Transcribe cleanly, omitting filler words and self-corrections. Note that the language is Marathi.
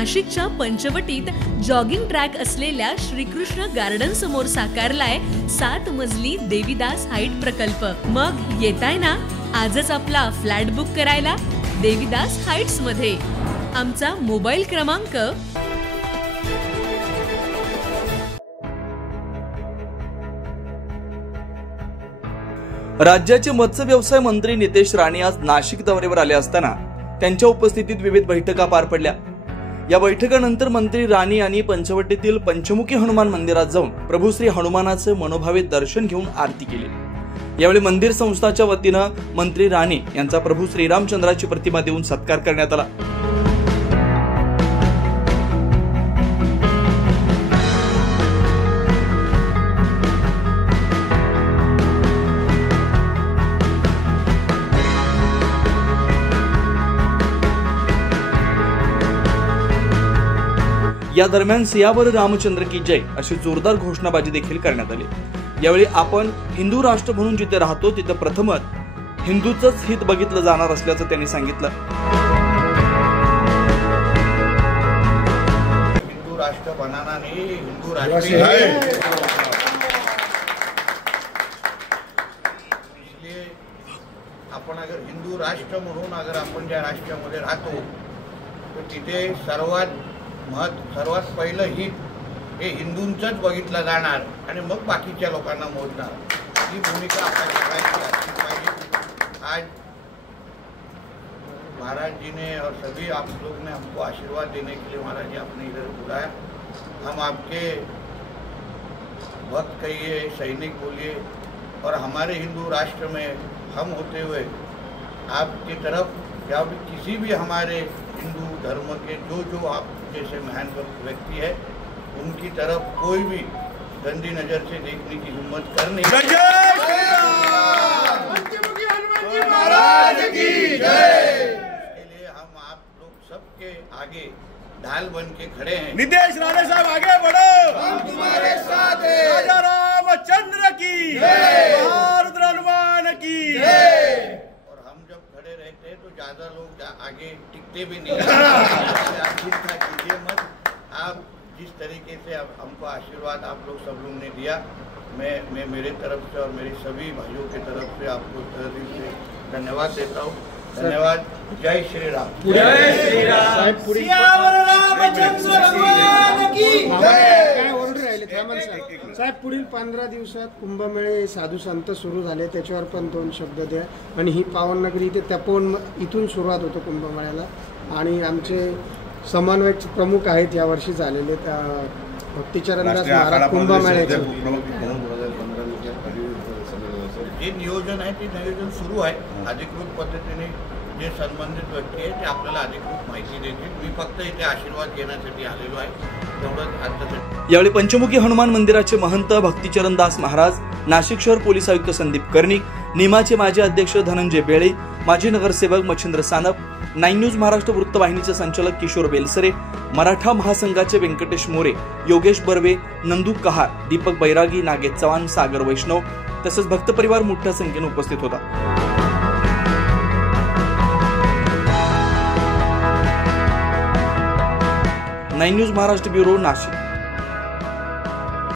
नाशिकच्या पंचवटीत जॉगिंग ट्रॅक असलेल्या श्रीकृष्ण गार्डन समोर साकारलाय 7 मजली देवीदास हाईट प्रकल्प। मग येताय ना आजच आपला फ्लॅट बुक करायला देवीदास हाईट्स मध्ये। आमचा मोबाईल क्रमांक राज्याचे मत्स्य व्यवसाय मंत्री नितेश राणे आज नाशिक दौऱ्यावर आले असताना त्यांच्या उपस्थितीत विविध बैठका पार पडल्या। या बैठकानंतर मंत्री राणे यांनी पंचवटीतील पंचमुखी हनुमान मंदिरात जाऊन प्रभू श्री हनुमानाचे मनोभावे दर्शन घेऊन आरती केली। यावेळी मंदिर संस्थाच्या वतीनं मंत्री राणे यांचा प्रभू श्रीरामचंद्राची प्रतिमा देऊन सत्कार करण्यात आला। या दरम्यान सियावर रामचंद्र की जय अशी जोरदार घोषणाबाजी देखील करण्यात आली। यावेळी आपण हिंदू राष्ट्र म्हणून जिथे राहतो तिथे प्रथमच हिंदूचंच हित बघितलं जाणार असल्याचं त्यांनी सांगितलं। हिंदू राष्ट्र बनाना नहीं, हिंदू राष्ट्र है। इसलिए आपण अगर हिंदू राष्ट्र म्हणून अगर आपण ज्या राष्ट्रामध्ये राहतो तर तिथे सर्वात पहिलं हित हे हिंदूंचंच बघितलं जाणार आणि मग बाकीच्या लोकांना मोडणार। ही भूमिका आपण पाहिजे। आज महाराज जी ने और सभी आप लोग ने हमको आशीर्वाद देने के लिए महाराज जी आपने इधर बुलाया। हम आपके भक्त कहिए, सैनिक बोलिए, और हमारे हिंदू राष्ट्र में हम होते हुए आपकी तरफ या किसी भी हमारे हिंदू धर्म के जो आप जैसे महान व्यक्ति है उनकी तरफ कोई भी गंदी नजर से देखने की हिम्मत कर नहीं। इसके लिए हम आप लोग सबके आगे ढाल बन के खड़े हैं। नितेश राणे साहब आगे बढ़ो, हम तुम्हारे साथ हैं। राजा रामचंद्र की जय, भारत हनुमान की जय। और हम जब खड़े रहते हैं तो ज्यादा लोग आगे टिकते भी नहीं। आप चिंता कीजिए मत। आप जिस तरीके से हमको आशीर्वाद आप लोग सब लोग ने दिया, मैं मेरे तरफ से और मेरे सभी भाइयों की तरफ से आपको दिल से धन्यवाद देता हूँ। धन्यवाद। जय श्री राम। जय श्री राम। सियावर रामचंद्र भगवान की जय। साहेब पुढील 15 दिवसात कुंभमेळे साधू संत सुरू झाले, त्याच्यावर पण 2 शब्द द्या। आणि ही पावननगरी इथे तपोवन इथून सुरुवात होतो कुंभमेळ्याला आणि आमचे समन्वयक प्रमुख आहेत यावर्षी झालेले भक्तिचरणदास महाराज कुंभमेळ्याचे जे नियोजन आहे ते नियोजन सुरू आहे। अधिकृत पद्धतीने जे संबंधित व्यक्ती आहे ते आपल्याला अधिकृत माहिती देतील। मी फक्त इथे आशीर्वाद घेण्यासाठी आलेलो आहे। यावेळी पंचमुखी हनुमान मंदिराचे महंत भक्तिचरणदास महाराज, नाशिक शहर पोलीस आयुक्त संदीप कर्णिक, निमाचे माजी अध्यक्ष धनंजय बेळे, माजी नगरसेवक मच्छिंद्र सानप, 9 न्यूज महाराष्ट्र वृत्तवाहिनीचे संचालक किशोर बेलसरे, मराठा महासंघाचे व्यंकटेश मोरे, योगेश बर्वे, नंदू कहार, दीपक बैरागी, नागेश चव्हाण, सागर वैष्णव तसेच भक्त परिवार मोठ्या संख्येने उपस्थित होता। 9 न्यूज महाराष्ट्र ब्युरो, नाशिक।